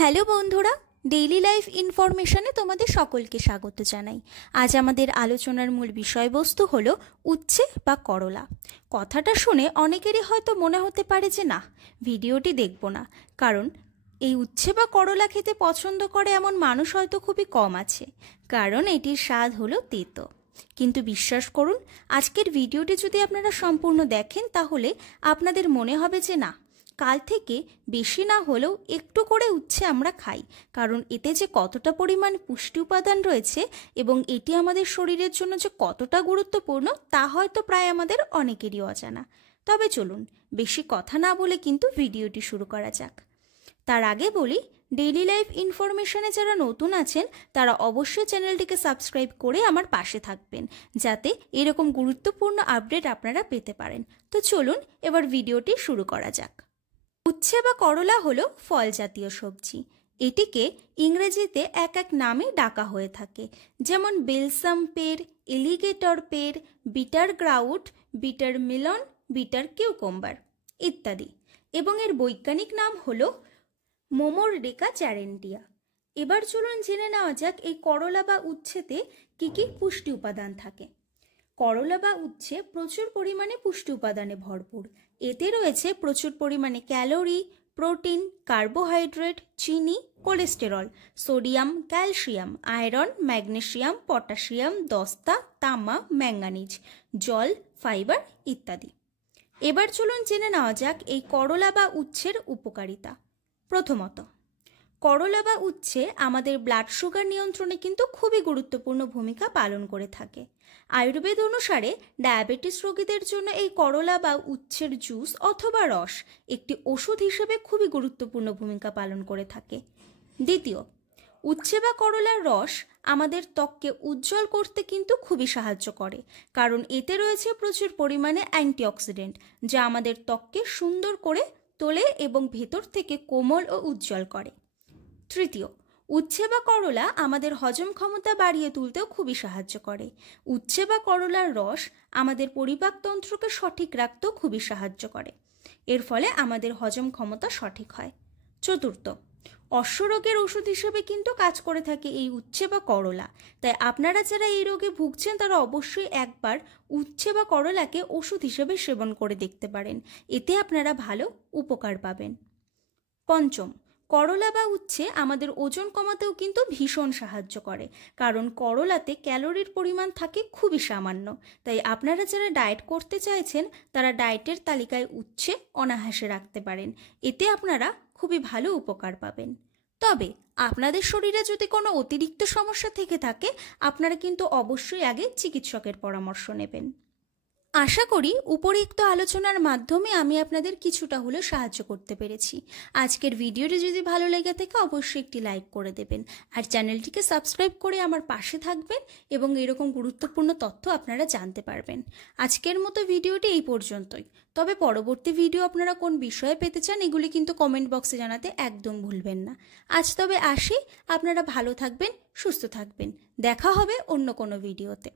Hello বন্ধুরা, daily life ইনফরমেশনে তোমাদের সকলকে স্বাগত জানাই। আজ আমাদের আলোচনার মূল বিষয়বস্তু হলো উচ্ছে বা করলা। কথাটা শুনে অনেকেরই হয়তো মনে হতে পারে যে না, ভিডিওটি দেখব না, কারণ এই উচ্ছে বা করলা খেতে পছন্দ করে এমন মানুষ হয়তো খুবই কম আছে, কারণ এটির স্বাদ হলো তেতো। কিন্তু বিশ্বাস করুন, আজকের ভিডিওটি যদি আপনারা সম্পূর্ণ দেখেন তাহলে আপনাদের মনে হবে যে না, কাল থেকে বেশি না হলেও একটু করে উচ্ছে আমরা খাই, কারণ এতে যে কতটা পরিমাণ পুষ্টি উপাদান রয়েছে এবং এটি আমাদের শরীরের জন্য যে কতটা গুরুত্বপূর্ণ তা হয়তো প্রায় আমাদের অনেকেরই অজানা। তবে চলুন বেশি কথা না বলে কিন্তু ভিডিওটি শুরু করা যাক। তার আগে বলি, ডেইলি লাইফ ইনফরমেশনে যারা নতুন আছেন তারা অবশ্যই চ্যানেলটিকে সাবস্ক্রাইব করে আমার পাশে থাকবেন, যাতে এরকম গুরুত্বপূর্ণ আপডেট আপনারা পেতে পারেন। তো চলুন এবার ভিডিওটি শুরু করা যাক। উচ্ছে বা করলা হলো ফল জাতীয় সবজি। এটিকে ইংরেজিতে এক এক নামে ডাকা হয়ে থাকে, যেমন বেলসাম pear, alligator pear, bitter gourd, bitter melon, bitter cucumber ইত্যাদি, এবং এর বৈজ্ঞানিক নাম হলো মোমোরডিকা চ্যারেন্টিয়া। এবার চলুন জেনে নেওয়া যাক এই করলা বা উচ্ছেতে কি কি পুষ্টি উপাদান থাকে। করলা বা উচ্ছে প্রচুর পরিমাণে পুষ্টি উপাদানে ভরপুর। এতে রয়েছে প্রচুর পরিমাণে ক্যালোরি, প্রোটিন, কার্বোহাইড্রেট, চিনি, cholesterol, sodium, calcium, iron, magnesium, potassium, দস্তা, তামা, ম্যাঙ্গানিজ, জল, ফাইবার ইত্যাদি। এবার চলুন জেনে নেওয়া যাক এই করলা বা উচ্ছের উপকারিতা। প্রথমত, করলা বা উচ্ছে আমাদের ব্লাড সুগার নিয়ন্ত্রণে কিন্তু খুবই গুরুত্বপূর্ণ ভূমিকা পালন করে থাকে। আয়ুর্বেদ অনুসারে ডায়াবেটিস রোগীদের জন্য এই করলা বা উচ্ছের জুস অথবা রস একটি ওষুধ হিসেবে খুবই গুরুত্বপূর্ণ ভূমিকা পালন করে থাকে। দ্বিতীয়, উচ্ছে বা করলার রস আমাদের ত্বককে উজ্জ্বল করতে কিন্তু খুবই সাহায্য করে, কারণ এতে রয়েছে প্রচুর পরিমাণে অ্যান্টিঅক্সিডেন্ট, যা আমাদের ত্বককে সুন্দর করে তোলে এবং ভেতর থেকে কোমল ও উজ্জ্বল করে। তৃতীয়, উচ্ছে বা করলা আমাদের হজম ক্ষমতা বাড়িয়ে তুলতেও খুবই সাহায্য করে। উচ্ছে বা করলার রস আমাদের পরিপাকতন্ত্রকে সঠিক রাখতেও খুবই সাহায্য করে। এর ফলে আমাদের হজম ক্ষমতা সঠিক হয়। চতুর্থ, অশ্বরোগের ওষুধ হিসেবে কিন্তু কাজ করে থাকে এই উচ্ছে বা করলা। তাই আপনারা যারা এই রোগে ভুগছেন তারা অবশ্যই একবার উচ্ছে বা করলাকে ওষুধ হিসেবে সেবন করে দেখতে পারেন, এতে আপনারা ভালো উপকার পাবেন। পঞ্চম, করলা বা উচ্ছে আমাদের ওজন কমাতেও কিন্তু ভীষণ সাহায্য করে, কারণ করলাতে ক্যালোরির পরিমাণ থাকে খুবই সামান্য। তাই আপনারা যারা ডায়েট করতে চাইছেন তারা ডায়েটের তালিকায় উচ্ছে অনায়াসে রাখতে পারেন, এতে আপনারা খুবই ভালো উপকার পাবেন। তবে আপনাদের শরীরে যদি কোনো অতিরিক্ত সমস্যা থেকে থাকে আপনারা কিন্তু অবশ্যই আগে চিকিৎসকের পরামর্শ নেবেন। আশা করি উপরিউক্ত আলোচনার মাধ্যমে আমি আপনাদের কিছুটা হলেও সাহায্য করতে পেরেছি। আজকের ভিডিওটি যদি ভালো লেগে থাকে অবশ্যই একটি লাইক করে দেবেন, আর চ্যানেলটিকে সাবস্ক্রাইব করে আমার পাশে থাকবেন এবং এরকম গুরুত্বপূর্ণ তথ্য আপনারা জানতে পারবেন। আজকের মতো ভিডিওটি এই পর্যন্তই। তবে পরবর্তী ভিডিও আপনারা কোন বিষয়ে পেতে চান এগুলি কিন্তু কমেন্ট বক্সে জানাতে একদম ভুলবেন না। আজ তবে আসি, আপনারা ভালো থাকবেন, সুস্থ থাকবেন। দেখা হবে অন্য কোনো ভিডিওতে।